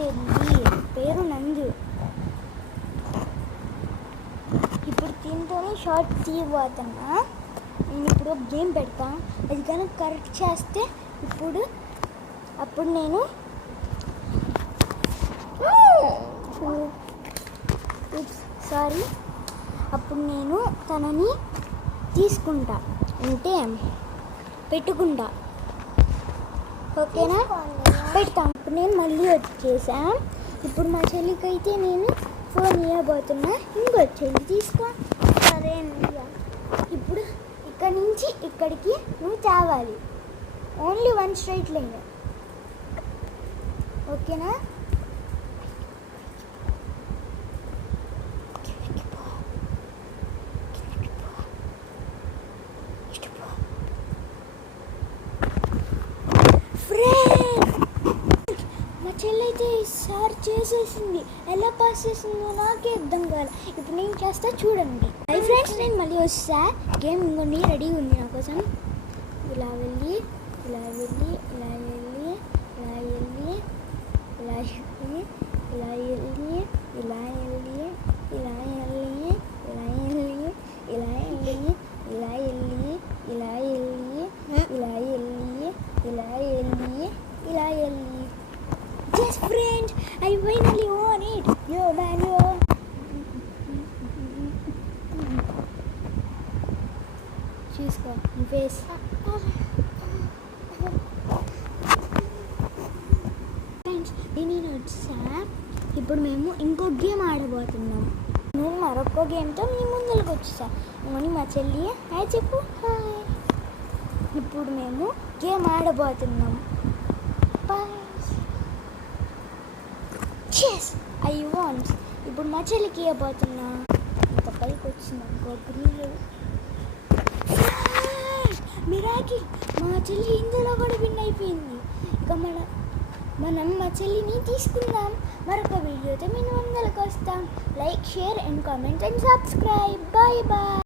చెల్లి పేరు నందు. ఇప్పుడు దీంతోనే షార్ట్ తీయబోతున్నా. నేను ఇప్పుడు గేమ్ పెడతా, అది కనుక కరెక్ట్ చేస్తే అప్పుడు నేను సారీ అప్పుడు నేను తనని తీసుకుంటా, అంటే పెట్టుకుంటా. ఓకేనా? పెడతాను. ఇప్పుడు నేను మళ్ళీ వచ్చేసా. ఇప్పుడు మా చెల్లికి అయితే నేను ఫోన్ ఇవ్వబోతున్నా. ఇంకో చెల్లి తీసుకో. సరే ఇప్పుడు ఇక్కడి నుంచి ఇక్కడికి నువ్వు తేవాలి. Only 1 straight line. ఓకేనా? మా చెల్లి అయితే సార్ చేసేసింది. ఎలా పాస్ చేసిందో నాకే అర్థం కాదు. ఇప్పుడు నేను చేస్తా, చూడండి. హై ఫ్రెండ్స్, నేను మళ్ళీ వస్తా. గేమ్ ఇంకొన్ని రెడీ ఉంది నా కోసం. ఇలా వెళ్ళి ఇలా వెళ్ళి ఇలా వెళ్ళి ఇలా వెళ్ళి ఇలా వెళ్ళి ఇలా వెళ్ళి ఇలా వెళ్ళి ఇలా వెళ్ళి ఇలా వెళ్ళి ఇలా వెళ్ళి ఇలా వెళ్ళి ఇలా వెళ్ళి ఇలా వెళ్ళి ఇలా వెళ్ళి ఇలా వెళ్ళి. Yes, friend, I finally won it. Yo, man, yo. చూసుకో నీ ఫేస్. ఫ్రెండ్స్, నేను వచ్చా. ఇప్పుడు మేము ఇంకో గేమ్ ఆడబోతున్నాం. నేను మరొక గేమ్తో మీ ముందుకు వచ్చేసా. అని మా చెల్లి హాయ్ చెప్పు. హాయ్. ఇప్పుడు మేము గేమ్ ఆడబోతున్నాం. I want. ఇప్పుడు మా చెల్లికి ఇవ్వబోతున్నా. ఇంత పైకి వచ్చింది అనుకో, గ్రీన్ మిరాకిల్. మా చెల్లి ఇందులో కూడా విన్ అయిపోయింది. ఇక మనం మా చెల్లిని తీసుకుందాం. మరొక వీడియోతో మీ ముందుకు వస్తాం. Like, share and comment and subscribe. Bye bye.